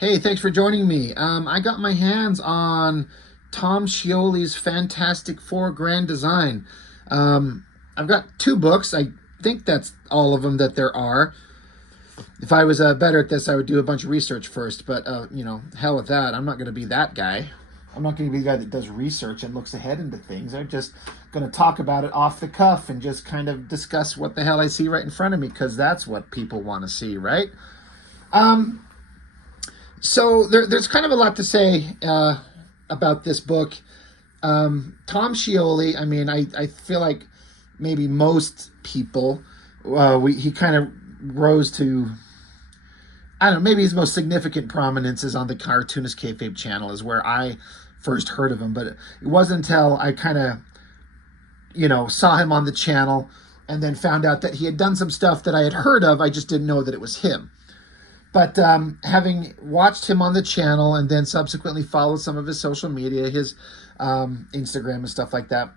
Hey, thanks for joining me. I got my hands on Tom Scioli's Fantastic Four Grand Design. I've got two books. I think that's all of them that there are. If I was better at this, I would do a bunch of research first, but hell with that. I'm not going to be that guy. I'm not going to be the guy that does research and looks ahead into things. I'm just going to talk about it off the cuff and just kind of discuss what the hell I see right in front of me because that's what people want to see, right? Um, there's kind of a lot to say about this book. Tom Scioli, I feel like maybe most people, he kind of rose to, I don't know, maybe his most significant prominence is on the Cartoonist Kayfabe channel is where I first heard of him. But it wasn't until I kind of, saw him on the channel and then found out that he had done some stuff that I had heard of. I just didn't know that it was him. But having watched him on the channel and then subsequently followed some of his social media, his Instagram and stuff like that,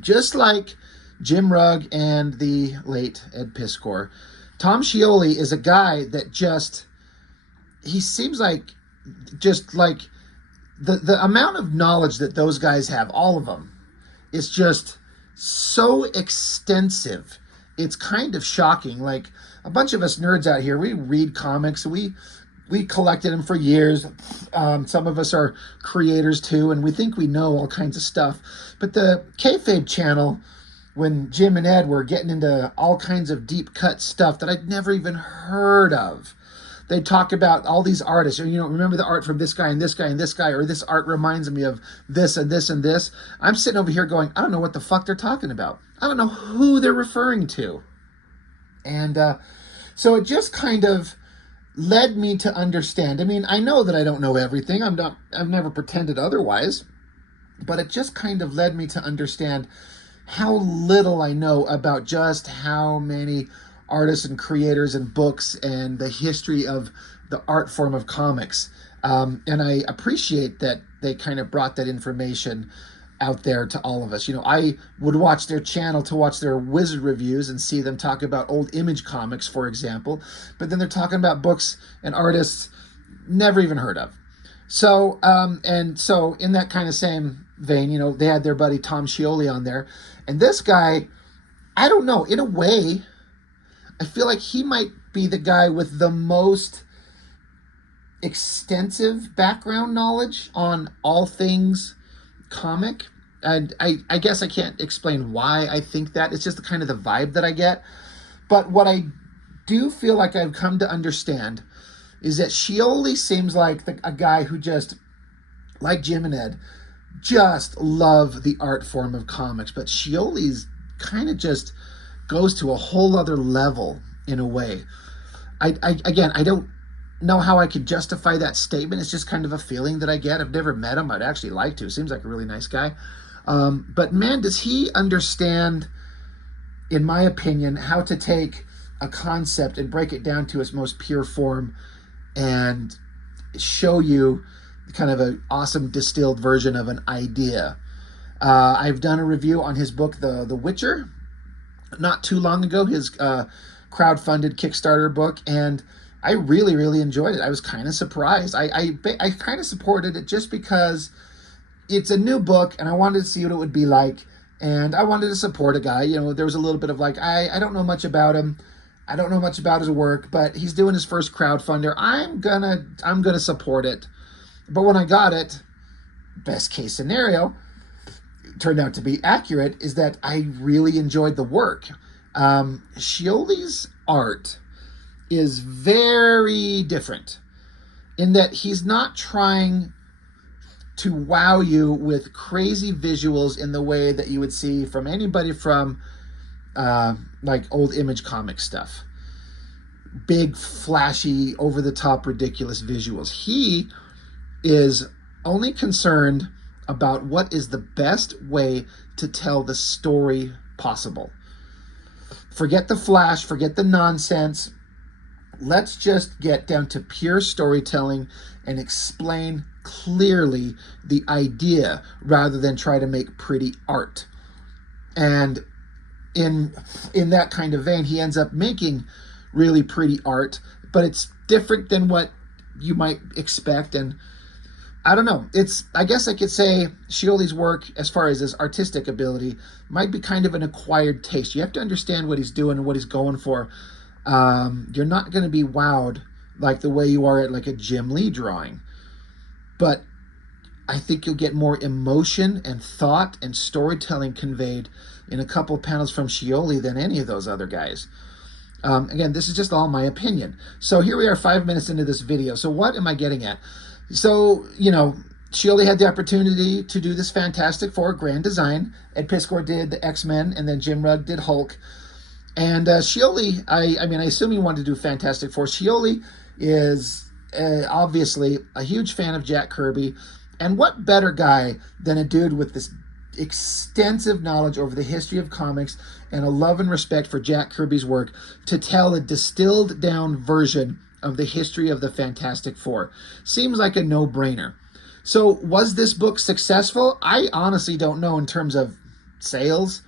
just like Jim Rugg and the late Ed Piskor, Tom Scioli is a guy that he seems like just like the amount of knowledge that those guys have, all of them, is just so extensive. It's kind of shocking. Like a bunch of us nerds out here, we read comics. We collected them for years. Some of us are creators too, and we think we know all kinds of stuff. But the Kayfabe channel, when Jim and Ed were getting into all kinds of deep cut stuff that I'd never even heard of. They talk about all these artists, or, remember the art from this guy and this guy and this guy, or this art reminds me of this and this and this. I'm sitting over here going, I don't know what the fuck they're talking about. I don't know who they're referring to. And so it just kind of led me to understand. I mean, I know that I don't know everything. I've never pretended otherwise, but it just kind of led me to understand how little I know about just how many artists and creators and books and the history of the art form of comics. And I appreciate that they kind of brought that information out there to all of us. I would watch their channel to watch their wizard reviews and see them talk about old Image comics, for example, but then they're talking about books and artists never even heard of. So in that kind of same vein, they had their buddy Tom Scioli on there, and this guy, I don't know, in a way, I feel like he might be the guy with the most extensive background knowledge on all things comic. And I guess I can't explain why I think that. It's just the kind of the vibe that I get. But what I do feel like I've come to understand is that Scioli seems like a guy who just, like Jim and Ed, just love the art form of comics. But Scioli's kind of just goes to a whole other level in a way. Again, I don't know how I could justify that statement. It's just kind of a feeling that I get. I've never met him. I'd actually like to. Seems like a really nice guy. But man, does he understand, in my opinion, how to take a concept and break it down to its most pure form and show you kind of an awesome distilled version of an idea. I've done a review on his book, The Witcher, not too long ago, his crowdfunded Kickstarter book, and I really, really enjoyed it. I was kind of surprised. I kind of supported it just because it's a new book, and I wanted to see what it would be like, and I wanted to support a guy. There was a little bit of like, I don't know much about him. I don't know much about his work, but he's doing his first crowdfunder. I'm gonna support it. But when I got it, best case scenario, turned out to be accurate, is that I really enjoyed the work. Scioli's art is very different in that he's not trying to wow you with crazy visuals in the way that you would see from anybody from like old Image comic stuff. Big, flashy, over-the-top, ridiculous visuals. He is only concerned about what is the best way to tell the story possible. Forget the flash, forget the nonsense. Let's just get down to pure storytelling and explain clearly the idea rather than try to make pretty art. And in that kind of vein, he ends up making really pretty art, but it's different than what you might expect. And I don't know. I guess I could say Scioli's work, as far as his artistic ability, might be kind of an acquired taste. You have to understand what he's doing and what he's going for. You're not going to be wowed like the way you are at like a Jim Lee drawing. But I think you'll get more emotion and thought and storytelling conveyed in a couple panels from Scioli than any of those other guys. Again, this is just all my opinion. So here we are 5 minutes into this video. So what am I getting at? So, Scioli had the opportunity to do this Fantastic Four grand design. Ed Piskor did the X-Men, and then Jim Rugg did Hulk. And Scioli, I assume he wanted to do Fantastic Four. Scioli is obviously a huge fan of Jack Kirby. And what better guy than a dude with this extensive knowledge over the history of comics and a love and respect for Jack Kirby's work to tell a distilled down version of the history of the Fantastic Four. Seems like a no-brainer. So was this book successful? I honestly don't know in terms of sales.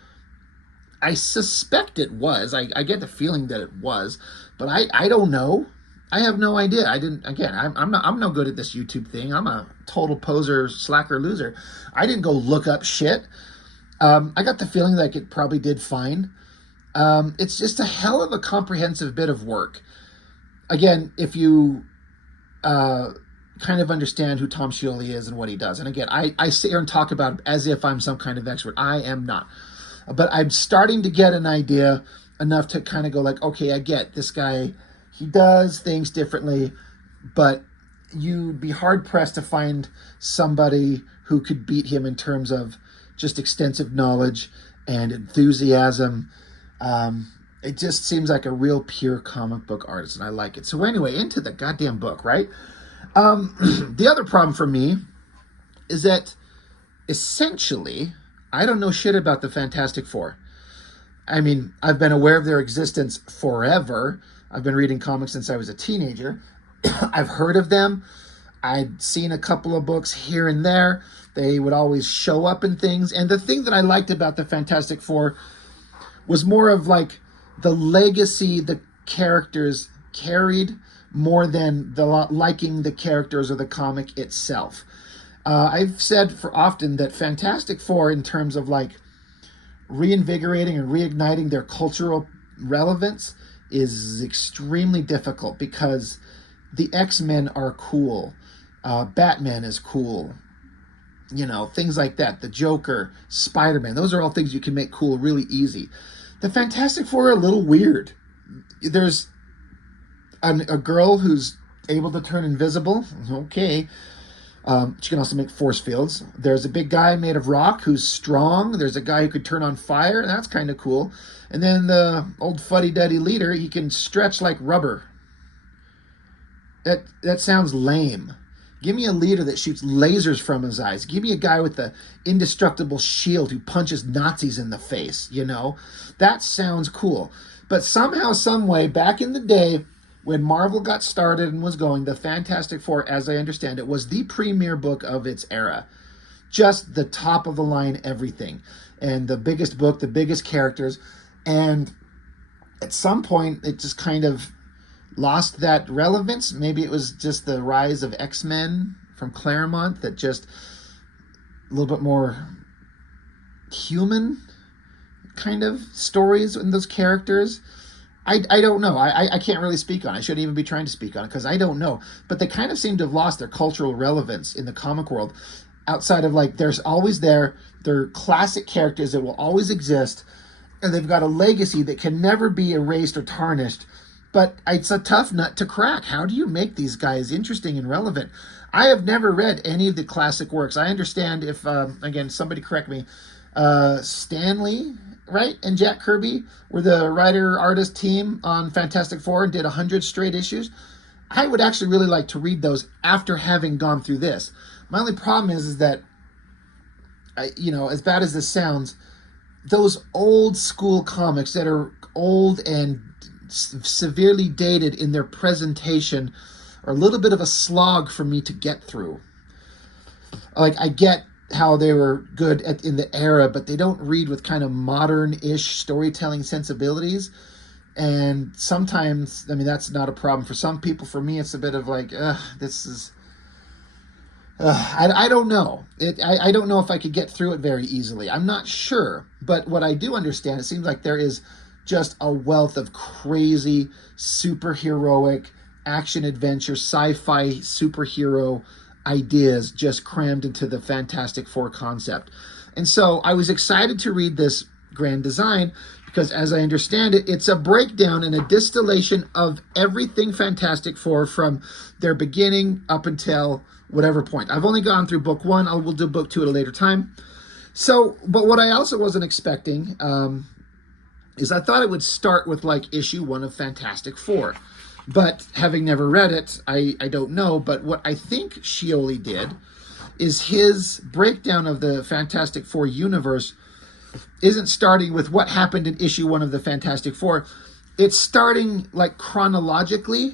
I suspect it was. I get the feeling that it was, but I don't know. I have no idea. I'm no good at this YouTube thing. I'm a total poser, slacker, loser. I didn't go look up shit. I got the feeling that it probably did fine. It's just a hell of a comprehensive bit of work. Again, if you kind of understand who Tom Scioli is and what he does. And again, I sit here and talk about him as if I'm some kind of expert. I am not. But I'm starting to get an idea enough to kind of go like, okay, I get this guy. He does things differently, but you'd be hard-pressed to find somebody who could beat him in terms of just extensive knowledge and enthusiasm. It just seems like a real pure comic book artist, and I like it. So anyway, into the goddamn book, right? The other problem for me is that essentially, I don't know shit about the Fantastic Four. I mean, I've been aware of their existence forever. I've been reading comics since I was a teenager. I've heard of them. I'd seen a couple of books here and there. They would always show up in things. And the thing that I liked about the Fantastic Four was more of like the legacy the characters carried more than the liking the characters or the comic itself. I've said for often that Fantastic Four, in terms of like reinvigorating and reigniting their cultural relevance, is extremely difficult because the X-Men are cool. Batman is cool. Things like that. The Joker, Spider-Man, those are all things you can make cool really easy. The Fantastic Four are a little weird. There's a girl who's able to turn invisible. Okay. She can also make force fields. There's a big guy made of rock who's strong. There's a guy who could turn on fire. That's kind of cool. And then the old fuddy-duddy leader, he can stretch like rubber. That sounds lame. Give me a leader that shoots lasers from his eyes. Give me a guy with the indestructible shield who punches Nazis in the face, That sounds cool. But somehow, some way, back in the day, when Marvel got started and was going, the Fantastic Four, as I understand it, was the premier book of its era. Just the top of the line everything. And the biggest book, the biggest characters. And at some point, it just kind of lost that relevance. Maybe it was just the rise of X-Men from Claremont that just a little bit more human kind of stories in those characters. I don't know. I can't really speak on it. I shouldn't even be trying to speak on it because I don't know. But they kind of seem to have lost their cultural relevance in the comic world outside of like there's always they're classic characters that will always exist, and they've got a legacy that can never be erased or tarnished. But it's a tough nut to crack. How do you make these guys interesting and relevant? I have never read any of the classic works. I understand if, again, somebody correct me, Stan Lee, right, and Jack Kirby were the writer-artist team on Fantastic Four and did 100 straight issues. I would actually really like to read those after having gone through this. My only problem is that, as bad as this sounds, those old school comics that are old and severely dated in their presentation are a little bit of a slog for me to get through. Like, I get how they were good in the era, but they don't read with kind of modern-ish storytelling sensibilities. And sometimes, I mean, that's not a problem for some people. For me, it's a bit of like, this is, I don't know. I don't know if I could get through it very easily. I'm not sure. But what I do understand, it seems like there is just a wealth of crazy, superheroic, action adventure, sci-fi superhero ideas just crammed into the Fantastic Four concept. And so I was excited to read this grand design because, as I understand it, it's a breakdown and a distillation of everything Fantastic Four from their beginning up until whatever point. I've only gone through book one. We'll do book two at a later time. So, but what I also wasn't expecting is I thought it would start with like issue one of Fantastic Four. But having never read it, I don't know. But what I think Scioli did is his breakdown of the Fantastic Four universe isn't starting with what happened in issue one of the Fantastic Four. It's starting like chronologically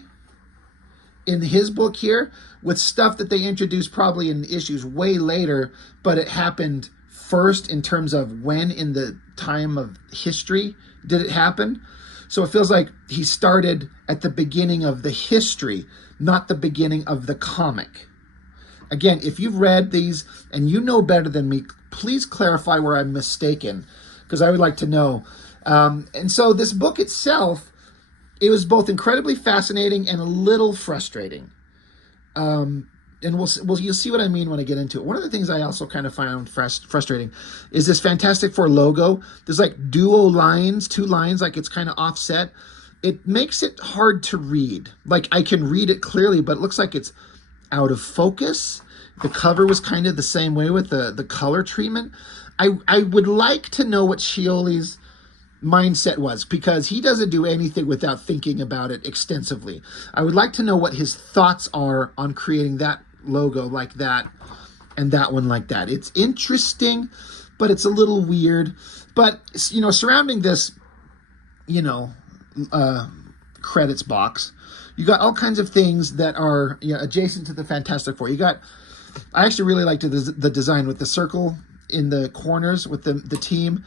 in his book here with stuff that they introduced probably in issues way later, but it happened first in terms of when in the time of history did it happen. So it feels like he started at the beginning of the history, not the beginning of the comic. Again, if you've read these and you know better than me, please clarify where I'm mistaken, because I would like to know. And so this book itself, it was both incredibly fascinating and a little frustrating. And you'll see what I mean when I get into it. One of the things I also kind of found frustrating is this Fantastic Four logo. There's like duo lines, two lines, like it's kind of offset. It makes it hard to read. Like I can read it clearly, but it looks like it's out of focus. The cover was kind of the same way with the color treatment. I would like to know what Scioli's mindset was, because he doesn't do anything without thinking about it extensively. I would like to know what his thoughts are on creating that logo like that and that one like that. It's interesting, but it's a little weird. But, you know, surrounding this, you know, credits box, you got all kinds of things that are, you know, adjacent to the Fantastic Four. I actually really liked the design with the circle in the corners with the team.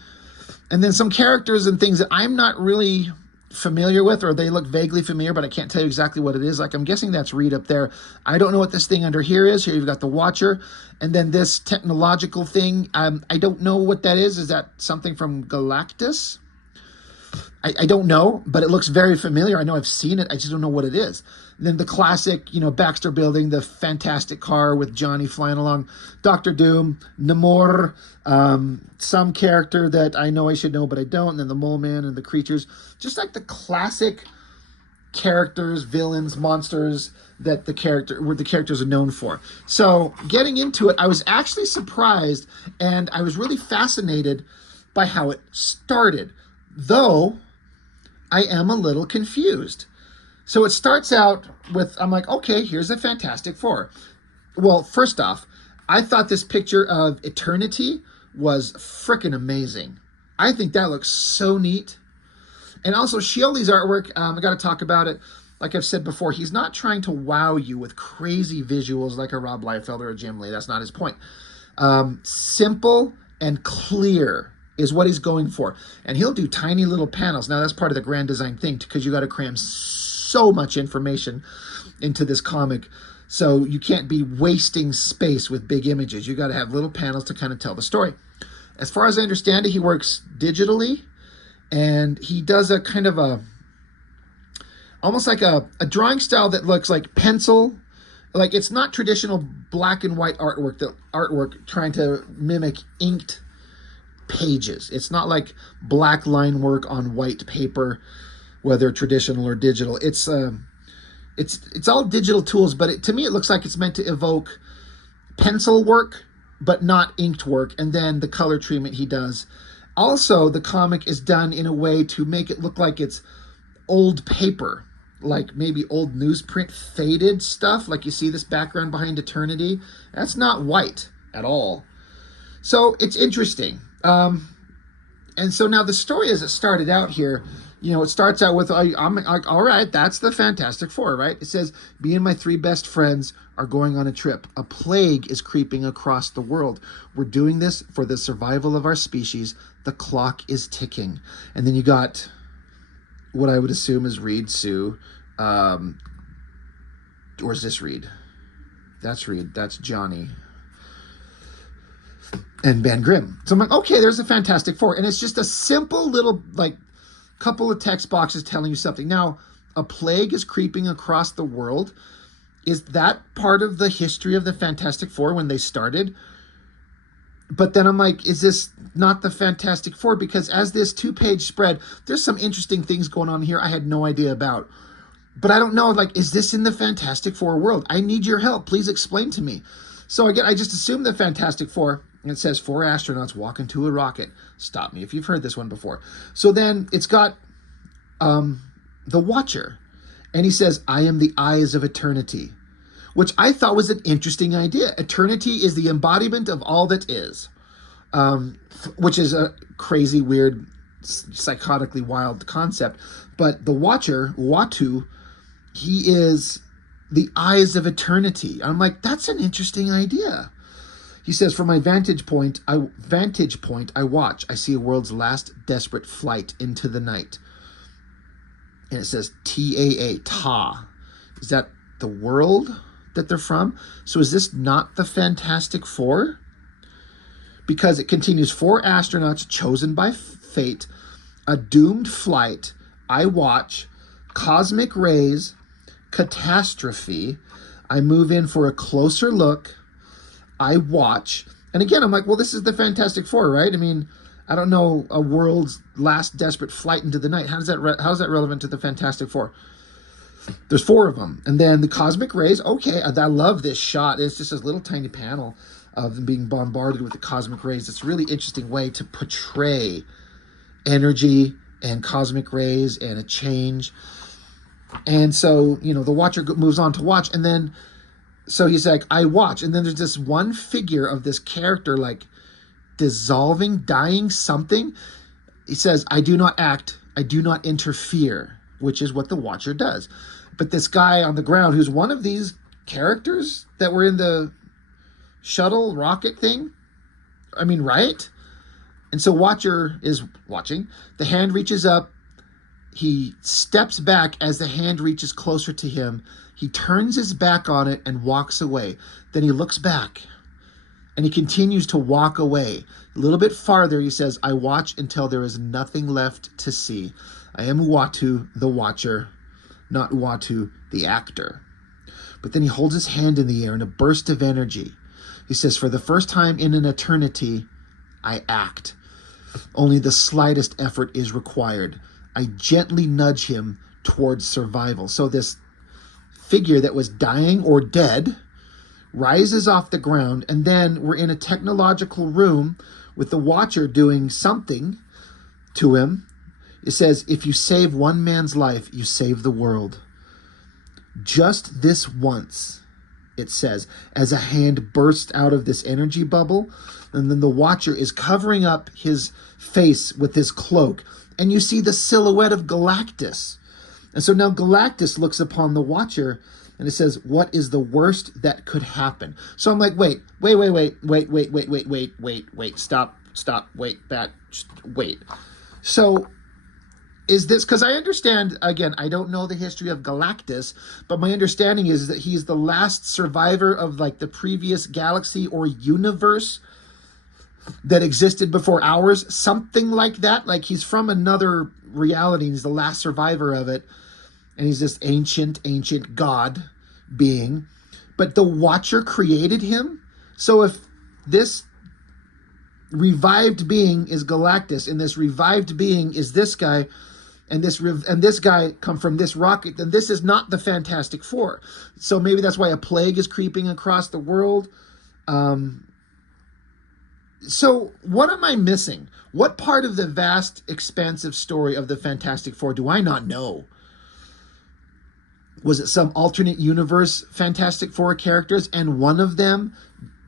And then some characters and things that I'm not really familiar with, or they look vaguely familiar, but I can't tell you exactly what it is. Like, I'm guessing that's Reed up there. I don't know what this thing under here is. Here you've got the Watcher. And then this technological thing, I don't know what that is. Is that something from Galactus? I don't know, but it looks very familiar. I know I've seen it. I just don't know what it is. And then the classic, you know, Baxter Building, the fantastic car with Johnny flying along, Doctor Doom, Namor, some character that I know I should know, but I don't, and then the Mole Man and the creatures. Just like the classic characters, villains, monsters that the characters are known for. So getting into it, I was actually surprised, and I was really fascinated by how it started, though I am a little confused. So it starts out with, I'm like, okay, here's the Fantastic Four. Well, first off, I thought this picture of Eternity was freaking amazing. I think that looks so neat. And also Scioli's artwork, I got to talk about it. Like I've said before, he's not trying to wow you with crazy visuals like a Rob Liefeld or a Jim Lee. That's not his point. Simple and clear is what he's going for. And he'll do tiny little panels. Now, that's part of the grand design thing, because you got to cram so much information into this comic. So you can't be wasting space with big images. You got to have little panels to kind of tell the story. As far as I understand it, he works digitally, and he does a kind of almost like a drawing style that looks like pencil. Like, it's not traditional black and white artwork trying to mimic inked pages. It's not like black line work on white paper, whether traditional or digital. It's all digital tools, but to me it looks like it's meant to evoke pencil work, but not inked work. And then the color treatment he does. Also, the comic is done in a way to make it look like it's old paper, like maybe old newsprint faded stuff. Like you see this background behind Eternity. That's not white at all. So it's interesting. And so now the story as it started out here, you know, it starts out with, I'm like, all right, that's the Fantastic Four, right? It says, me and my 3 best friends are going on a trip. A plague is creeping across the world. We're doing this for the survival of our species. The clock is ticking. And then you got what I would assume is Reed, Sue. Um, or is this Reed? That's Reed. That's Johnny. And Ben Grimm. So I'm like, okay, there's a Fantastic Four. And it's just a simple little, like, couple of text boxes telling you something. Now, a plague is creeping across the world. Is that part of the history of the Fantastic Four when they started? But then I'm like, is this not the Fantastic Four? Because as this 2-page spread, there's some interesting things going on here I had no idea about. But I don't know, like, is this in the Fantastic Four world? I need your help. Please explain to me. So again, I just assumed the Fantastic Four, and it says 4 astronauts walk into a rocket. Stop me if you've heard this one before. So then it's got the Watcher. And he says, I am the eyes of eternity, which I thought was an interesting idea. Eternity is the embodiment of all that is, which is a crazy, weird, psychotically wild concept. But the Watcher, Watu, he is the eyes of eternity. I'm like, that's an interesting idea. He says, from my vantage point, I watch. I see a world's last desperate flight into the night. And it says TAA, Ta. Is that the world that they're from? So is this not the Fantastic Four? Because it continues, 4 astronauts chosen by fate, a doomed flight, I watch, cosmic rays, catastrophe, I move in for a closer look, I watch. And again, I'm like, well, this is the Fantastic Four, right? I mean, I don't know, a world's last desperate flight into the night. How's that relevant to the Fantastic Four? There's 4 of them. And then the cosmic rays, okay, I love this shot. It's just this little tiny panel of them being bombarded with the cosmic rays. It's a really interesting way to portray energy and cosmic rays and a change. And so, the Watcher moves on to watch. And then, so he's like, I watch. And then there's this one figure of this character, like, dissolving, dying, something. He says, I do not act, I do not interfere, which is what the Watcher does. But this guy on the ground, who's one of these characters that were in the shuttle rocket thing, I mean, right? And so Watcher is watching. The hand reaches up. He steps back as the hand reaches closer to him. He turns his back on it and walks away. Then he looks back. And he continues to walk away. A little bit farther, he says, I watch until there is nothing left to see. I am Uatu, the Watcher, not Uatu, the actor. But then he holds his hand in the air in a burst of energy. He says, for the first time in an eternity, I act. Only the slightest effort is required. I gently nudge him towards survival. So this figure that was dying or dead rises off the ground, and then we're in a technological room with the Watcher doing something to him. It says, if you save one man's life, you save the world. Just this once, it says, as a hand bursts out of this energy bubble, and then the Watcher is covering up his face with his cloak, and you see the silhouette of Galactus. And so now Galactus looks upon the Watcher, and it says, what is the worst that could happen? So I'm like, wait, stop, wait. So is this, because I understand, again, I don't know the history of Galactus, but my understanding is that he's the last survivor of like the previous galaxy or universe that existed before ours, something like that. Like he's from another reality, he's the last survivor of it. And he's this ancient god being. But the Watcher created him. So if this revived being is Galactus, and this revived being is this guy, and this guy come from this rocket, then this is not the Fantastic Four. So maybe that's why a plague is creeping across the world. So what am I missing? What part of the vast, expansive story of the Fantastic Four do I not know? Was it some alternate universe Fantastic Four characters, and one of them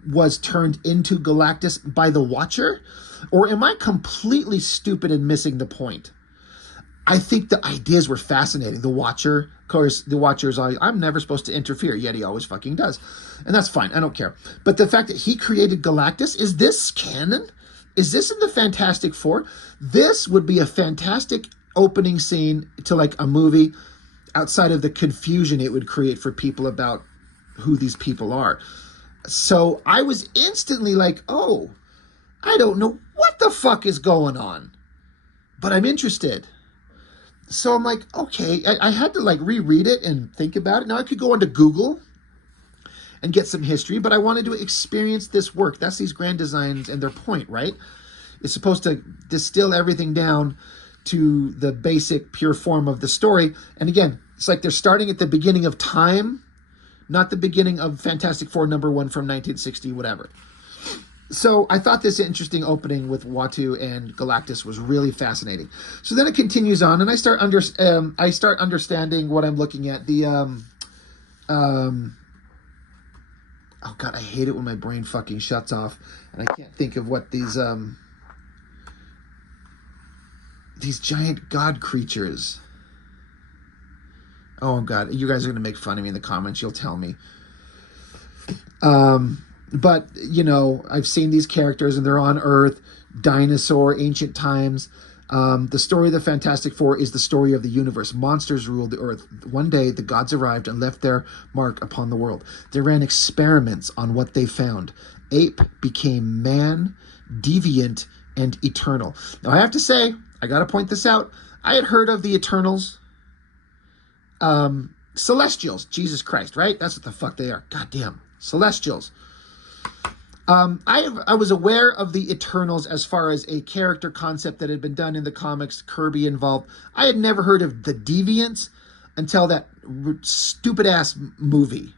was turned into Galactus by the Watcher? Or am I completely stupid and missing the point? I think the ideas were fascinating. The Watcher, of course, the Watcher's always, I'm never supposed to interfere, yet he always fucking does. And that's fine, I don't care. But the fact that he created Galactus, is this canon? Is this in the Fantastic Four? This would be a fantastic opening scene to like a movie outside of the confusion it would create for people about who these people are. So I was instantly like, oh, I don't know what the fuck is going on, but I'm interested. So I'm like, okay, I had to like reread it and think about it. Now I could go onto Google and get some history, but I wanted to experience this work. That's these grand designs and their point, right? It's supposed to distill everything down to the basic pure form of the story. And again, it's like they're starting at the beginning of time, not the beginning of Fantastic Four #1 from 1960, whatever. So I thought this interesting opening with Uatu and Galactus was really fascinating. So then it continues on, and I start understanding what I'm looking at. Oh God, I hate it when my brain fucking shuts off, and I can't think of what these giant god creatures. Oh God, you guys are gonna make fun of me in the comments. You'll tell me. But, you know, I've seen these characters and they're on Earth, dinosaur, ancient times. The story of the Fantastic Four is the story of the universe. Monsters ruled the Earth. One day, the gods arrived and left their mark upon the world. They ran experiments on what they found. Ape became man, deviant, and eternal. Now, I have to say, I got to point this out. I had heard of the Eternals. Celestials. Jesus Christ, right? That's what the fuck they are. Goddamn. Celestials. I was aware of the Eternals as far as a character concept that had been done in the comics, Kirby involved. I had never heard of the Deviants until that stupid-ass movie.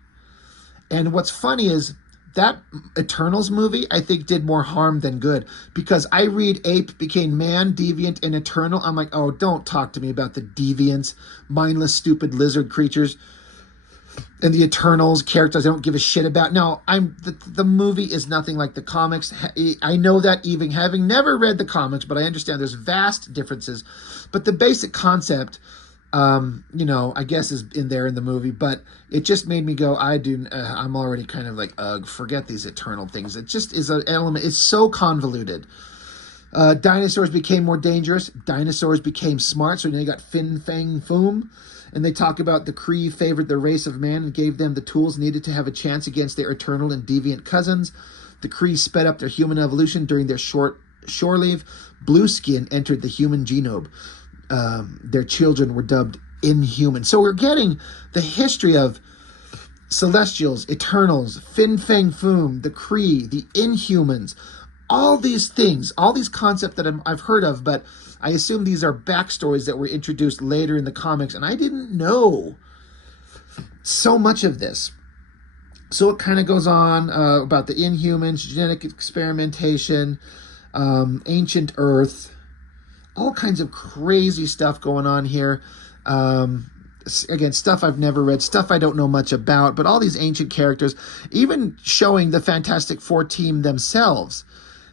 And what's funny is that Eternals movie, I think, did more harm than good. Because I read Ape became man, deviant, and eternal. I'm like, oh, don't talk to me about the Deviants, mindless, stupid lizard creatures. And the Eternals characters I don't give a shit about. Now, the movie is nothing like the comics. I know that, even having never read the comics, but I understand there's vast differences. But the basic concept, you know, I guess is in there in the movie. But it just made me go, I'm already kind of like, ugh, forget these Eternal things. It just is an element. It's so convoluted. Dinosaurs became more dangerous. Dinosaurs became smart. So now you got Fin Fang Foom. And they talk about the Kree favored the race of man and gave them the tools needed to have a chance against their eternal and deviant cousins. The Kree sped up their human evolution during their short shore leave. Blue skin entered the human genome. Their children were dubbed Inhuman. So we're getting the history of Celestials, Eternals, Fin Fang Foom, the Kree, the Inhumans, all these things, all these concepts that I've heard of, but I assume these are backstories that were introduced later in the comics, and I didn't know so much of this. So it kind of goes on about the Inhumans, genetic experimentation, ancient Earth, all kinds of crazy stuff going on here. Again, stuff I've never read, stuff I don't know much about, but all these ancient characters, even showing the Fantastic Four team themselves.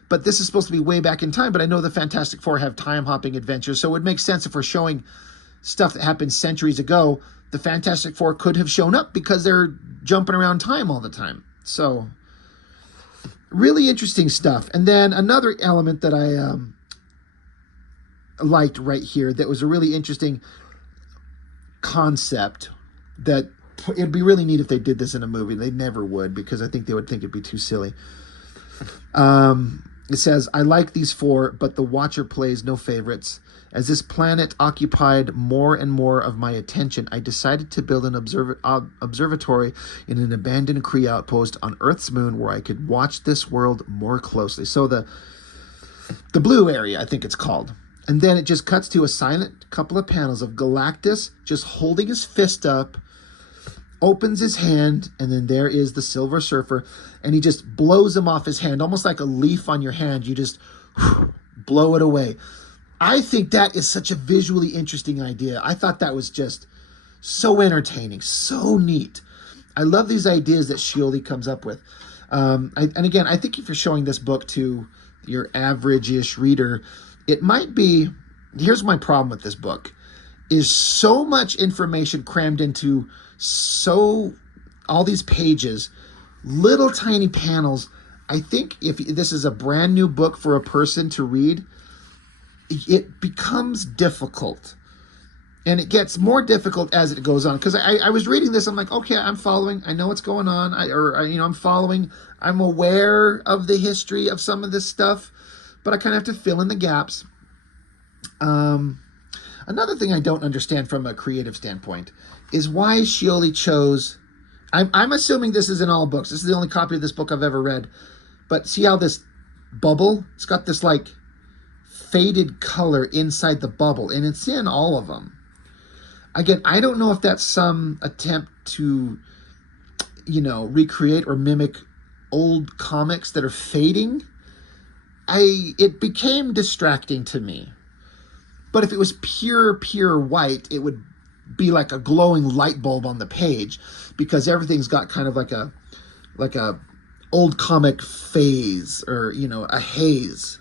But this is supposed to be way back in time, but I know the Fantastic Four have time-hopping adventures, so it would make sense if we're showing stuff that happened centuries ago. The Fantastic Four could have shown up because they're jumping around time all the time. So, really interesting stuff. And then another element that I liked right here that was a really interesting concept that it'd be really neat if they did this in a movie. They never would, because I think they would think it'd be too silly. It says, I like these four, but the Watcher plays no favorites. As this planet occupied more and more of my attention, I decided to build an observatory in an abandoned Kree outpost on Earth's moon where I could watch this world more closely. So the blue area, I think it's called. And then it just cuts to a silent couple of panels of Galactus just holding his fist up, opens his hand, and then there is the Silver Surfer, and he just blows him off his hand, almost like a leaf on your hand. You just blow it away. I think that is such a visually interesting idea. I thought that was just so entertaining, so neat. I love these ideas that Scioli comes up with. And again, I think if you're showing this book to your average-ish reader, it might be, here's my problem with this book, is so much information crammed into all these pages, little tiny panels. I think if this is a brand new book for a person to read, it becomes difficult. And it gets more difficult as it goes on. Because I was reading this, I'm like, okay, I'm following. I know what's going on. I'm following. I'm aware of the history of some of this stuff. But I kind of have to fill in the gaps. Another thing I don't understand from a creative standpoint is why Scioli chose... I'm assuming this is in all books. This is the only copy of this book I've ever read. But see how this bubble, it's got this like faded color inside the bubble. And it's in all of them. Again, I don't know if that's some attempt to, recreate or mimic old comics that are fading. It became distracting to me. But if it was pure white, it would be like a glowing light bulb on the page, because everything's got kind of like a old comic phase, or a haze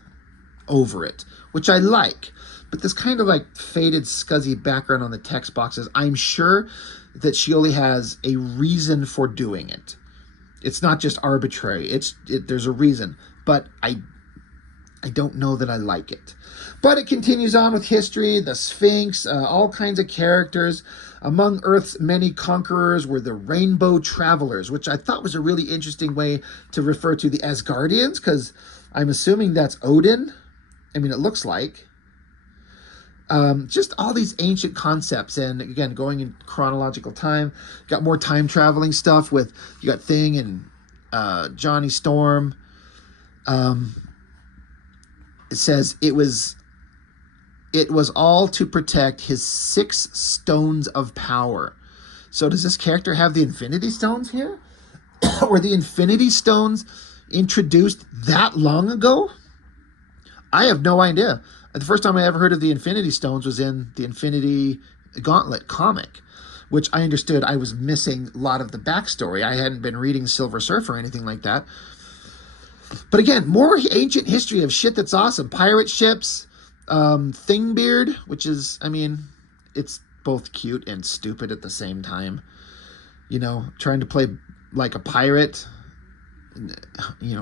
over it, which I like. But this kind of like faded, scuzzy background on the text boxes, I'm sure that Scioli has a reason for doing it. It's not just arbitrary. There's a reason, but I don't know that I like it. But it continues on with history, the Sphinx, all kinds of characters. Among Earth's many conquerors were the Rainbow Travelers, which I thought was a really interesting way to refer to the Asgardians, because I'm assuming that's Odin. I mean, it looks like. Just all these ancient concepts, and again, going in chronological time. Got more time traveling stuff with, you got Thing and Johnny Storm. It says it was all to protect his 6 stones of power. So does this character have the Infinity Stones here? Were the Infinity Stones introduced that long ago? I have no idea. The first time I ever heard of the Infinity Stones was in the Infinity Gauntlet comic, which I understood I was missing a lot of the backstory. I hadn't been reading Silver Surfer or anything like that. But again, more ancient history of shit that's awesome. Pirate ships, Thingbeard, which is, it's both cute and stupid at the same time. Trying to play like a pirate,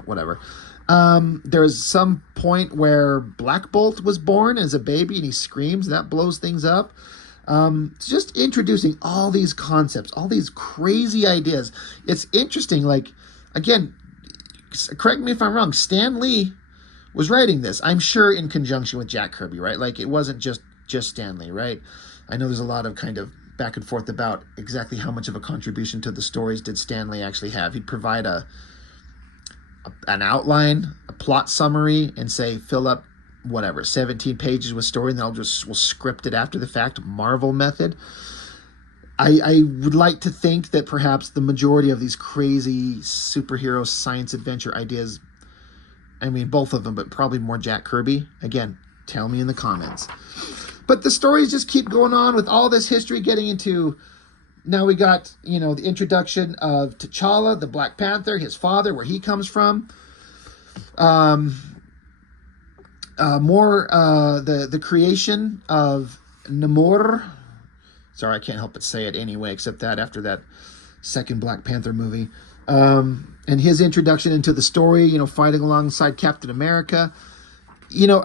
whatever. There's some point where Black Bolt was born as a baby and he screams, and that blows things up. Just introducing all these concepts, all these crazy ideas. It's interesting. Like, again, correct me if I'm wrong, Stan Lee was writing this, I'm sure in conjunction with Jack Kirby, right? Like, it wasn't just Stan Lee, right? I know there's a lot of kind of back and forth about exactly how much of a contribution to the stories did Stan Lee actually have. He'd provide an outline, a plot summary, and say, fill up, 17 pages with story, and then we'll script it after the fact, Marvel method. I would like to think that perhaps the majority of these crazy superhero science adventure ideas, both of them, but probably more Jack Kirby. Again, tell me in the comments. But the stories just keep going on with all this history getting into... Now we got, the introduction of T'Challa, the Black Panther, his father, where he comes from. The creation of Namor. Sorry, I can't help but say it anyway, except that after that second Black Panther movie. And his introduction into the story, fighting alongside Captain America.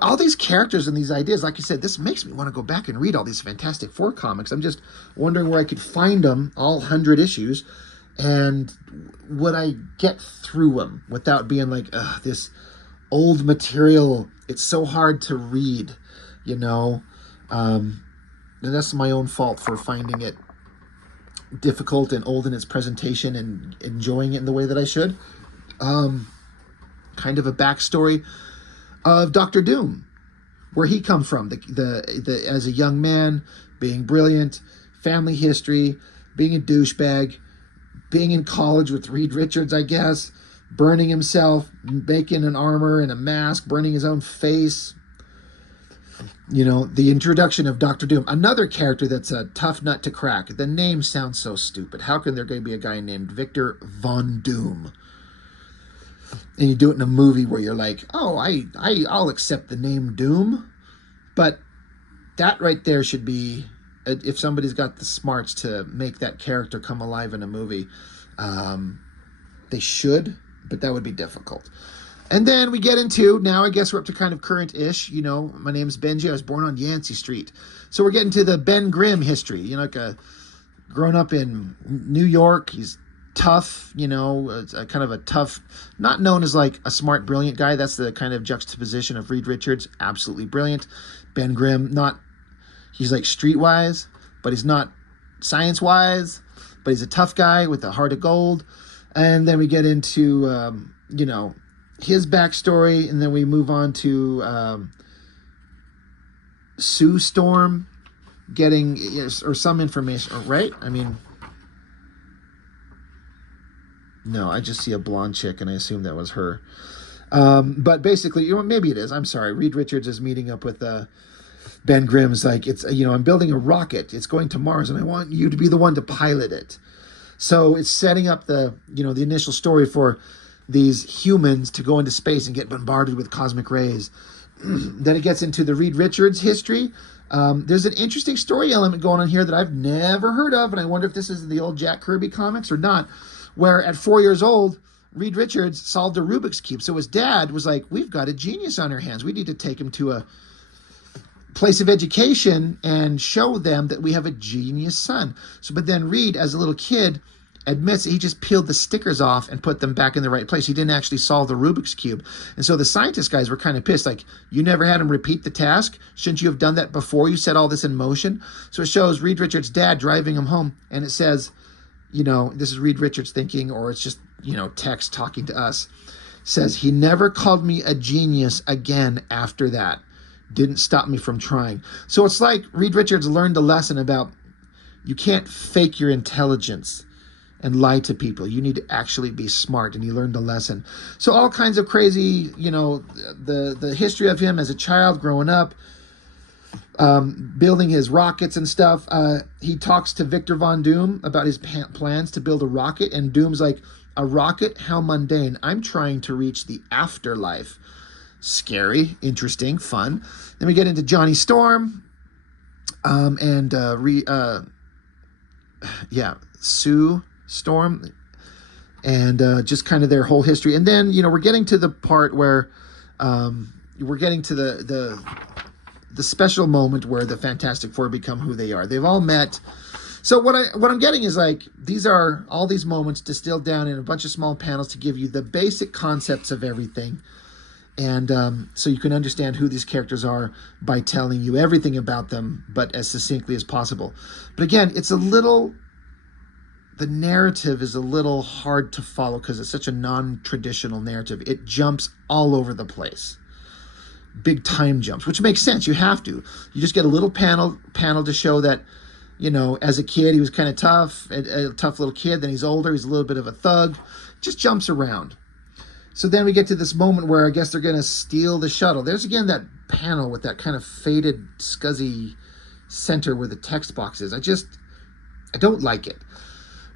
All these characters and these ideas, like you said, this makes me want to go back and read all these Fantastic Four comics. I'm just wondering where I could find them, all 100 issues, and would I get through them without being like, ugh, this old material, it's so hard to read, And that's my own fault for finding it difficult and old in its presentation and enjoying it in the way that I should. Kind of a backstory of Doctor Doom, where he comes from, the as a young man, being brilliant, family history, being a douchebag, being in college with Reed Richards, I guess, burning himself, making an armor and a mask, burning his own face. The introduction of Doctor Doom, another character that's a tough nut to crack. The name sounds so stupid. How can there be a guy named Victor Von Doom? And you do it in a movie where you're like, oh, I'll accept the name Doom. But that right there should be, if somebody's got the smarts to make that character come alive in a movie, they should, but that would be difficult. And then we get into, now I guess we're up to kind of current-ish. My name's Benji. I was born on Yancey Street. So we're getting to the Ben Grimm history. Like grown up in New York. He's tough, kind of a tough, not known as like a smart, brilliant guy. That's the kind of juxtaposition of Reed Richards. Absolutely brilliant. Ben Grimm, he's like streetwise, but he's not science-wise, but he's a tough guy with a heart of gold. And then we get into, his backstory, and then we move on to Sue Storm getting, or some information, right? I mean, no, I just see a blonde chick, and I assume that was her. But basically, maybe it is. I'm sorry. Reed Richards is meeting up with Ben Grimm's like, I'm building a rocket. It's going to Mars, and I want you to be the one to pilot it. So it's setting up the initial story for these humans to go into space and get bombarded with cosmic rays. Then it gets into the Reed Richards history. There's an interesting story element going on here that I've never heard of, and I wonder if this is the old Jack Kirby comics or not, where at 4 years old, Reed Richards solved a Rubik's Cube. So his dad was like, we've got a genius on our hands. We need to take him to a place of education and show them that we have a genius son. But then Reed, as a little kid, admits he just peeled the stickers off and put them back in the right place. He didn't actually solve the Rubik's Cube. And so the scientist guys were kind of pissed, like, you never had him repeat the task? Shouldn't you have done that before you set all this in motion? So it shows Reed Richards' dad driving him home, and it says, this is Reed Richards thinking, or it's just, text talking to us. It says, he never called me a genius again after that. Didn't stop me from trying. So it's like Reed Richards learned a lesson about you can't fake your intelligence and lie to people. You need to actually be smart, and he learned a lesson. So all kinds of crazy, the history of him as a child growing up, building his rockets and stuff. He talks to Victor Von Doom about his plans to build a rocket, and Doom's like, a rocket? How mundane. I'm trying to reach the afterlife. Scary, interesting, fun. Then we get into Johnny Storm, Sue Storm, and just kind of their whole history. And then, we're getting to the part where we're getting to the special moment where the Fantastic Four become who they are. They've all met. So what I'm getting is like, these are all these moments distilled down in a bunch of small panels to give you the basic concepts of everything. And so you can understand who these characters are by telling you everything about them, but as succinctly as possible. But again, the narrative is a little hard to follow because it's such a non-traditional narrative. It jumps all over the place. Big time jumps, which makes sense. You have to. You just get a little panel to show that, as a kid, he was kind of tough, a tough little kid. Then he's older. He's a little bit of a thug. Just jumps around. So then we get to this moment where I guess they're going to steal the shuttle. There's again that panel with that kind of faded, scuzzy center where the text box is. I don't like it.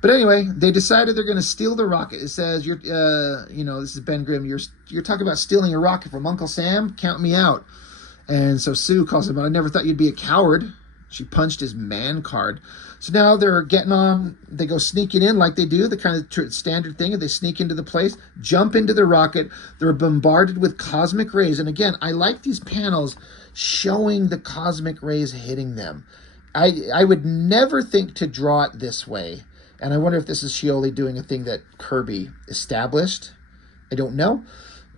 But anyway, they decided they're going to steal the rocket. It says, this is Ben Grimm. You're talking about stealing a rocket from Uncle Sam? Count me out. And so Sue calls him out. I never thought you'd be a coward. She punched his man card. So now they're getting on. They go sneaking in like they do, the kind of standard thing. They sneak into the place, jump into the rocket. They're bombarded with cosmic rays. And again, I like these panels showing the cosmic rays hitting them. I would never think to draw it this way. And I wonder if this is Scioli doing a thing that Kirby established. I don't know.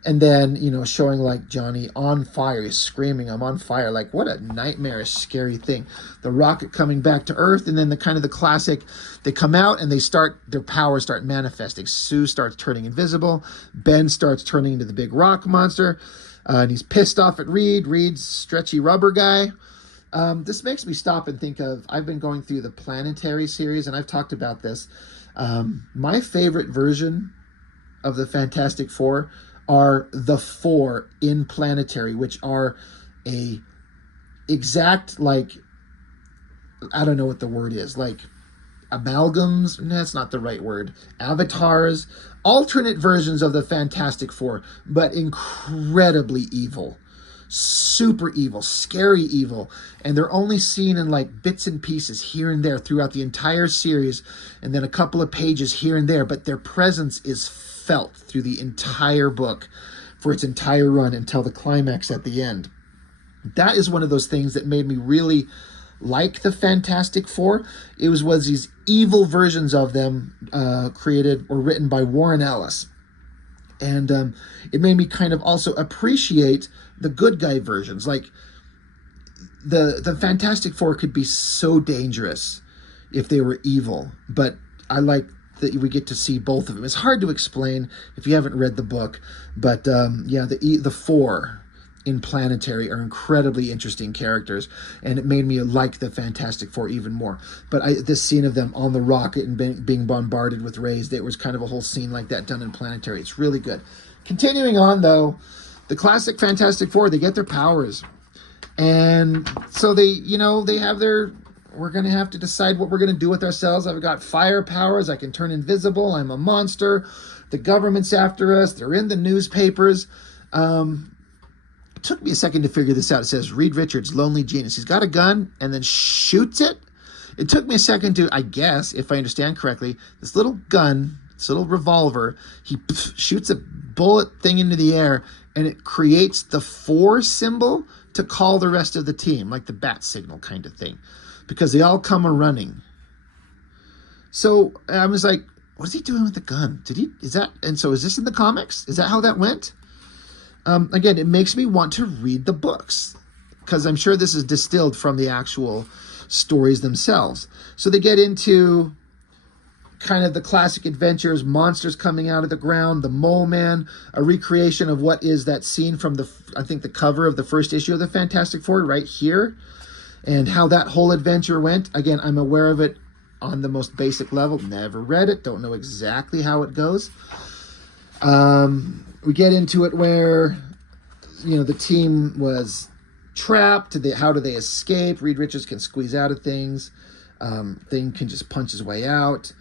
And then, showing like Johnny on fire. He's screaming, I'm on fire. Like, what a nightmarish, scary thing. The rocket coming back to Earth. And then the classic, they come out and their powers start manifesting. Sue starts turning invisible. Ben starts turning into the big rock monster. And he's pissed off at Reed. Reed's stretchy rubber guy. This makes me stop and think of, I've been going through the Planetary series, and I've talked about this. My favorite version of the Fantastic Four are the four in Planetary, which are a exact, like, I don't know what the word is, like amalgams, that's not the right word, avatars, alternate versions of the Fantastic Four, but incredibly evil. Super evil, scary evil, and they're only seen in like bits and pieces here and there throughout the entire series, and then a couple of pages here and there, but their presence is felt through the entire book. for its entire run until the climax at the end. That is one of those things that made me really like the Fantastic Four. It was these evil versions of them created or written by Warren Ellis. And it made me kind of also appreciate the good guy versions. Like the Fantastic Four could be so dangerous if they were evil, but I like that we get to see both of them. It's hard to explain if you haven't read the book, but yeah, the four in Planetary are incredibly interesting characters, and it made me like the Fantastic Four even more. But this scene of them on the rocket and being bombarded with rays, there was kind of a whole scene like that done in Planetary. It's really good. Continuing on, though, the classic Fantastic Four, they get their powers. And so they have their... We're going to have to decide what we're going to do with ourselves. I've got fire powers. I can turn invisible. I'm a monster. The government's after us. They're in the newspapers. It took me a second to figure this out. It says Reed Richards, lonely genius. He's got a gun and then shoots it. It took me a second to, I guess, if I understand correctly, this little gun, this little revolver, he shoots a bullet thing into the air, and it creates the 4 symbol to call the rest of the team, like the bat signal kind of thing, because they all come a-running. So I was like, what is he doing with the gun? And so is this in the comics? Is that how that went? Again, it makes me want to read the books, because I'm sure this is distilled from the actual stories themselves. So they get into kind of the classic adventures, monsters coming out of the ground, the Mole Man, a recreation of what is that scene from the cover of the first issue of the Fantastic Four right here, and how that whole adventure went. Again, I'm aware of it on the most basic level. Never read it. Don't know exactly how it goes. We get into it where, the team was trapped. How do they escape? Reed Richards can squeeze out of things. Thing can just punch his way out.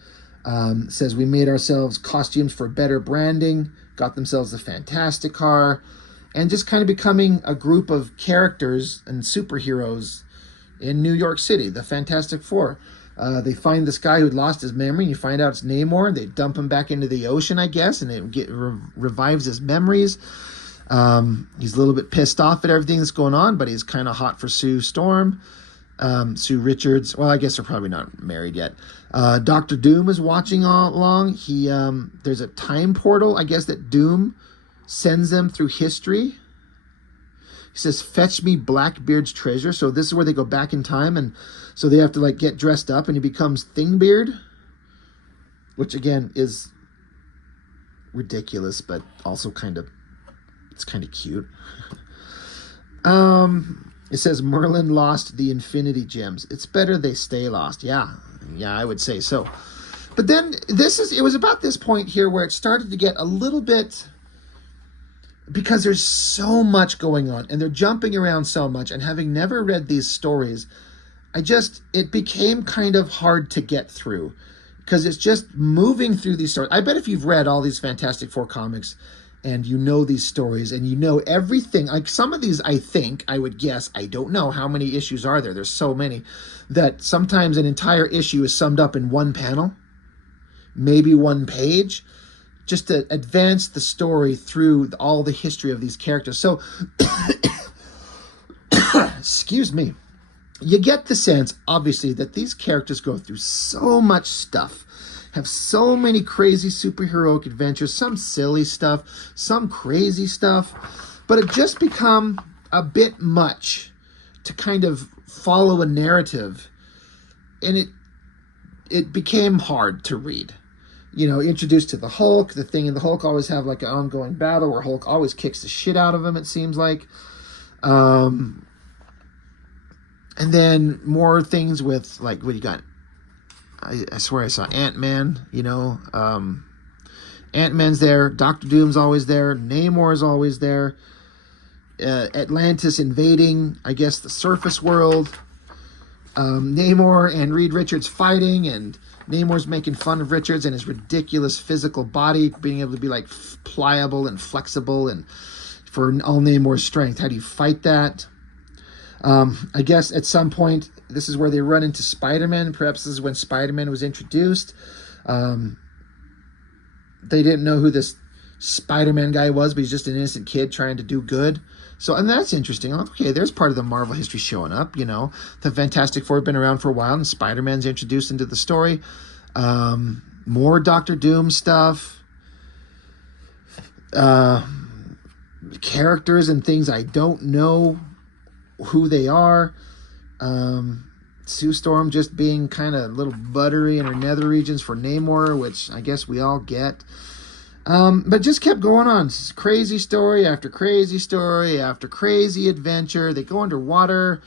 Says we made ourselves costumes for better branding. Got themselves a Fantastic Car. And just kind of becoming a group of characters and superheroes in New York City, the Fantastic Four. They find this guy who'd lost his memory, and you find out it's Namor. They dump him back into the ocean, I guess, and it revives his memories. He's a little bit pissed off at everything that's going on, but he's kind of hot for Sue Storm. Sue Richards. Well, I guess they're probably not married yet. Dr. Doom is watching all along. There's a time portal, I guess, that Doom sends them through history. He says, fetch me Blackbeard's treasure. So this is where they go back in time, and so they have to get dressed up, and he becomes Thingbeard, which again is ridiculous, but also it's kind of cute. It says Merlin lost the Infinity Gems. It's better they stay lost. Yeah, I would say so. But then it was about this point here where it started to get a little bit, because there's so much going on and they're jumping around so much, and having never read these stories, it became kind of hard to get through, because it's just moving through these stories. I bet if you've read all these Fantastic Four comics and you know these stories and you know everything, like some of these, I would guess, I don't know how many issues are there. There's so many that sometimes an entire issue is summed up in one panel, maybe one page, just to advance the story through all the history of these characters. So, excuse me, you get the sense, obviously, that these characters go through so much stuff, have so many crazy superheroic adventures, some silly stuff, some crazy stuff, but it just become a bit much to kind of follow a narrative, and it became hard to read. Introduced to the Hulk, the Thing and the Hulk always have an ongoing battle where Hulk always kicks the shit out of him, it seems like. And then more things with, what do you got? I swear I saw Ant-Man, Ant-Man's there, Dr. Doom's always there, Namor's always there, Atlantis invading, I guess, the surface world, Namor and Reed Richards fighting, and Namor's making fun of Richards and his ridiculous physical body, being able to be pliable and flexible, and for all Namor's strength. How do you fight that? I guess at some point, this is where they run into Spider-Man. Perhaps this is when Spider-Man was introduced. They didn't know who this Spider-Man guy was, but he's just an innocent kid trying to do good. So, and that's interesting. I'm like, okay, there's part of the Marvel history showing up. The Fantastic Four have been around for a while, and Spider-Man's introduced into the story. More Doctor Doom stuff. Characters and things I don't know who they are. Sue Storm just being kind of a little buttery in her nether regions for Namor, which I guess we all get. But just kept going on. Crazy story after crazy story after crazy adventure. They go underwater.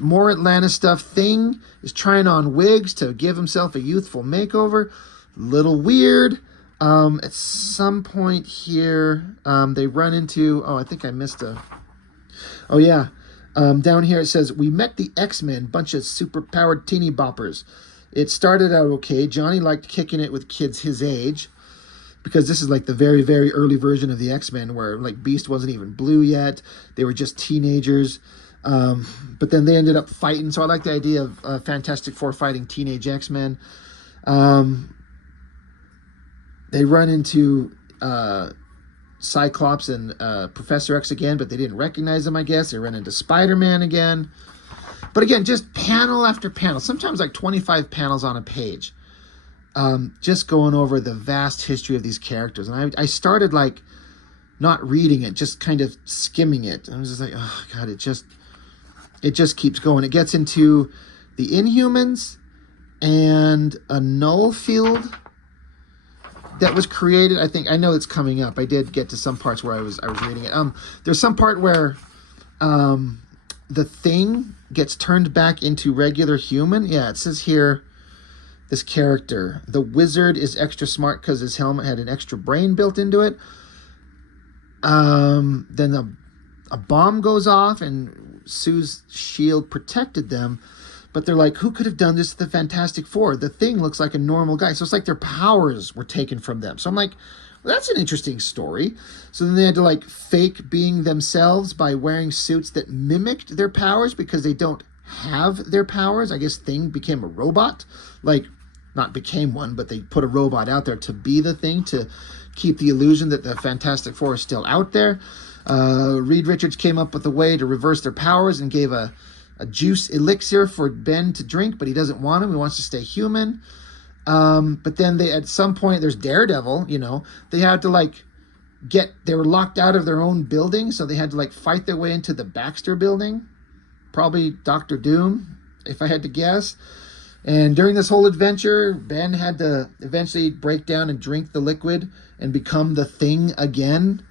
More Atlantis stuff. Thing is trying on wigs to give himself a youthful makeover. Little weird. At some point here, they run into... Oh, I think I missed a... Oh, yeah. Down here it says, we met the X-Men, bunch of super-powered teeny boppers. It started out okay. Johnny liked kicking it with kids his age, because this is like the very, very early version of the X-Men, where like Beast wasn't even blue yet. They were just teenagers. But then they ended up fighting. So I like the idea of Fantastic Four fighting teenage X-Men. They run into Cyclops and Professor X again, but they didn't recognize him, I guess. They run into Spider-Man again. But again, just panel after panel, sometimes like 25 panels on a page, just going over the vast history of these characters. And I started like not reading it, just kind of skimming it. I was just like, oh God, it just keeps going. It gets into the Inhumans and a null field that was created. I know it's coming up. I did get to some parts where I was reading it. There's some part where the Thing gets turned back into regular human. Yeah, it says here, this character, the Wizard, is extra smart because his helmet had an extra brain built into it. Then a bomb goes off and Sue's shield protected them. But they're like, who could have done this to the Fantastic Four? The Thing looks like a normal guy. So it's like their powers were taken from them. So I'm like, well, that's an interesting story. So then they had to like fake being themselves by wearing suits that mimicked their powers because they don't have their powers. I guess Thing became a robot. Like, not became one, but they put a robot out there to be the Thing, to keep the illusion that the Fantastic Four is still out there. Reed Richards came up with a way to reverse their powers and gave a juice elixir for Ben to drink, but he doesn't want him. He wants to stay human. But then at some point, there's Daredevil, they had to they were locked out of their own building. So they had to fight their way into the Baxter building, probably Dr. Doom, if I had to guess. And during this whole adventure, Ben had to eventually break down and drink the liquid and become the Thing again.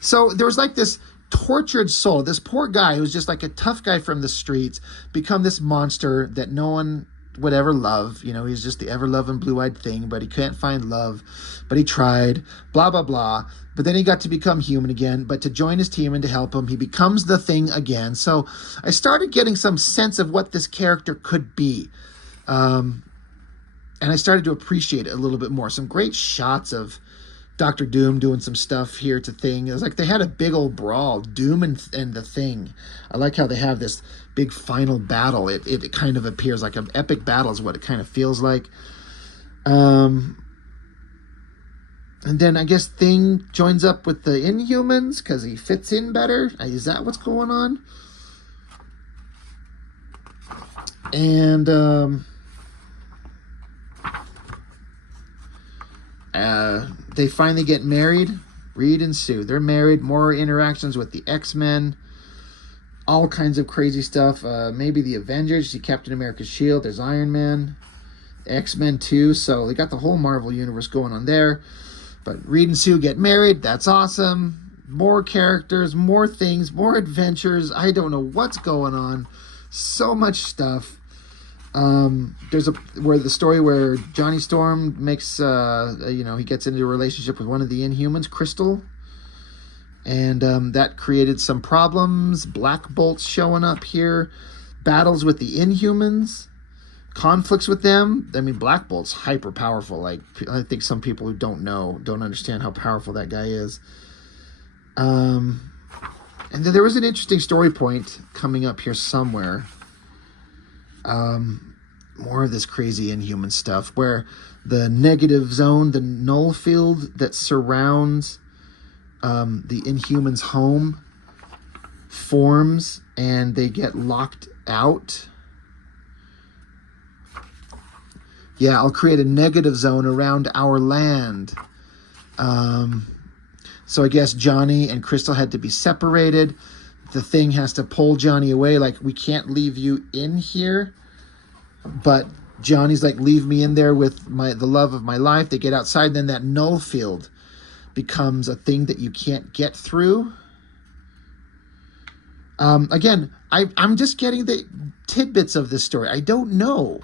So there was this tortured soul, this poor guy who's just a tough guy from the streets, become this monster that no one would ever love. He's just the ever-loving blue-eyed Thing, but he can't find love, but he tried, blah, blah, blah. But then he got to become human again, but to join his team and to help him, he becomes the Thing again. So I started getting some sense of what this character could be. And I started to appreciate it a little bit more. Some great shots of Dr. Doom doing some stuff here to Thing. It was like they had a big old brawl, Doom and the Thing. I like how they have this big final battle. It kind of appears like an epic battle is what it kind of feels like. And then I guess Thing joins up with the Inhumans because he fits in better. Is that what's going on? And they finally get married. Reed and Sue, they're married. More interactions with the X-Men. All kinds of crazy stuff. Maybe the Avengers. See Captain America's shield. There's Iron Man. X-Men too. So they got the whole Marvel universe going on there. But Reed and Sue get married. That's awesome. More characters, more things, more adventures. I don't know what's going on. So much stuff. There's the story where Johnny Storm makes, he gets into a relationship with one of the Inhumans, Crystal. And that created some problems. Black Bolt's showing up here. Battles with the Inhumans. Conflicts with them. I mean, Black Bolt's hyper powerful. I think some people who don't understand how powerful that guy is. And then there was an interesting story point coming up here somewhere. More of this crazy Inhuman stuff where the negative zone, the null field that surrounds the Inhumans' home forms, and they get locked out. Yeah, I'll create a negative zone around our land. So I guess Johnny and Crystal had to be separated. The thing has to pull Johnny away, like, we can't leave you in here. But Johnny's like, leave me in there with the love of my life. They get outside, then that null field becomes a thing that you can't get through. Again, I'm just getting the tidbits of this story. I don't know.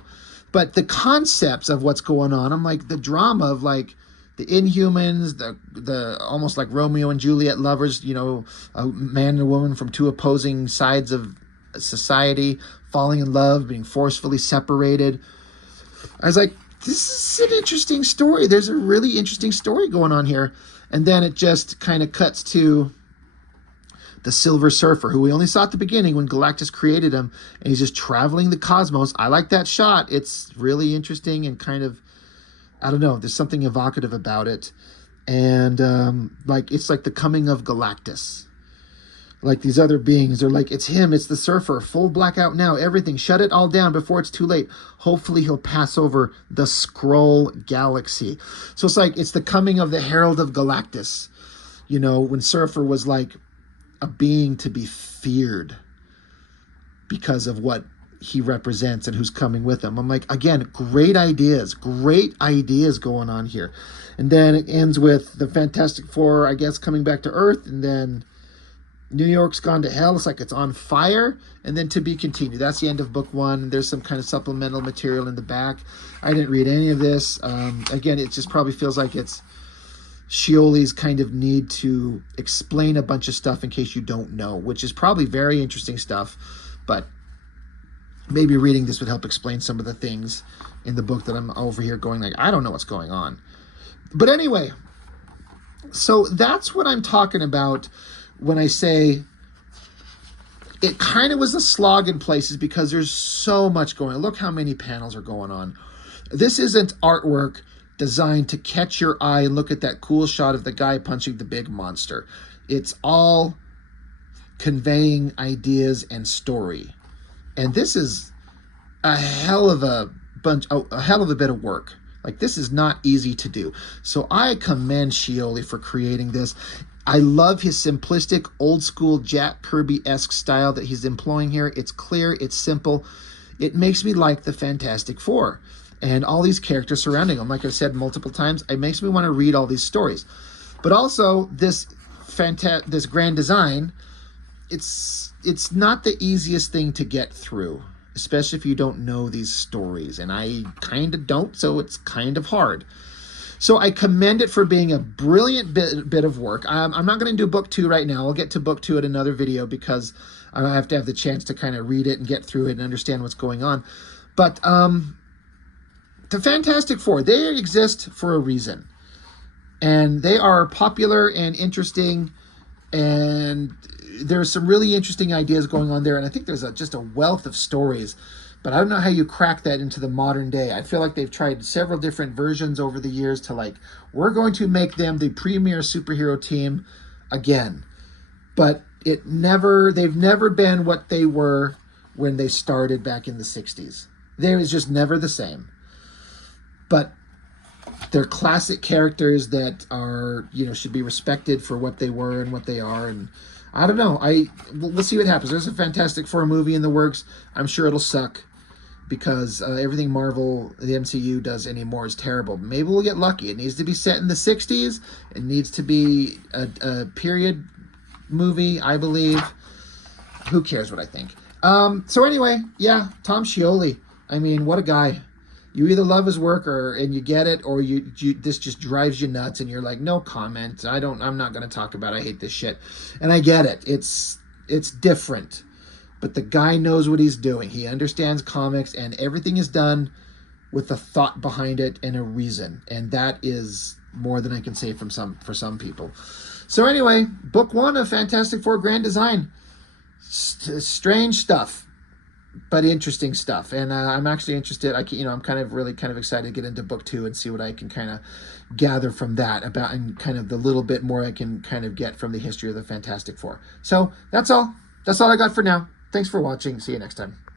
But the concepts of what's going on, I'm like, the drama of like the Inhumans, the almost like Romeo and Juliet lovers, you know, a man and a woman from two opposing sides of society, falling in love, being forcefully separated. I was like, this is an interesting story. There's a really interesting story going on here. And then it just kind of cuts to the Silver Surfer, who we only saw at the beginning when Galactus created him, and he's just traveling the cosmos. I like that shot. It's really interesting and kind of, I don't know, there's something evocative about it. And like, it's like the coming of Galactus. Like these other beings, they're like, it's him, it's the Surfer, full blackout now, everything, shut it all down before it's too late. Hopefully he'll pass over the Skrull galaxy. So it's like, it's the coming of the Herald of Galactus. You know, when Surfer was like a being to be feared because of what he represents and who's coming with him. I'm like, again, great ideas going on here. And then it ends with the Fantastic Four, I guess, coming back to Earth, and then New York's gone to hell. It's like it's on fire, and then to be continued. That's the end of book one. There's some kind of supplemental material in the back. I didn't read any of this. Again, it just probably feels like it's Scioli's kind of need to explain a bunch of stuff in case you don't know, which is probably very interesting stuff, but maybe reading this would help explain some of the things in the book that I'm over here going like, I don't know what's going on. But anyway, so that's what I'm talking about when I say it kind of was a slog in places because there's so much going on. Look how many panels are going on. This isn't artwork designed to catch your eye and look at that cool shot of the guy punching the big monster. It's all conveying ideas and story. And this is a hell of a bit of work. Like, this is not easy to do. So I commend Scioli for creating this. I love his simplistic, old school Jack Kirby-esque style that he's employing here. It's clear, it's simple. It makes me like the Fantastic Four and all these characters surrounding them. Like I've said multiple times, it makes me want to read all these stories. But also, this grand design, it's not the easiest thing to get through, especially if you don't know these stories. And I kind of don't, so it's kind of hard. So I commend it for being a brilliant bit of work. I'm not going to do book 2 right now. I'll get to book 2 at another video because I have to have the chance to kind of read it and get through it and understand what's going on. But the Fantastic Four, they exist for a reason. And they are popular and interesting, and there's some really interesting ideas going on there. And I think there's just a wealth of stories. But I don't know how you crack that into the modern day. I feel like they've tried several different versions over the years to like, we're going to make them the premier superhero team again. But they've never been what they were when they started back in the 60s. They was just never the same. But they're classic characters that are, should be respected for what they were and what they are. And I don't know. We'll see what happens. There's a Fantastic Four movie in the works. I'm sure it'll suck because everything Marvel, the MCU does anymore is terrible. Maybe we'll get lucky. It needs to be set in the 60s. It needs to be a period movie, I believe. Who cares what I think? So anyway, yeah, Tom Scioli. I mean, what a guy. You either love his work and you get it, or this just drives you nuts and you're like, no comment. I'm not going to talk about it. I hate this shit. And I get it. It's different. But the guy knows what he's doing. He understands comics, and everything is done with a thought behind it and a reason. And that is more than I can say for some people. So anyway, book 1 of Fantastic Four Grand Design. Strange stuff. but interesting stuff. And I'm actually interested. I'm kind of really kind of excited to get into book two and see what I can kind of gather from that about, and kind of the little bit more I can kind of get from the history of the Fantastic Four. So that's all. That's all I got for now. Thanks for watching. See you next time.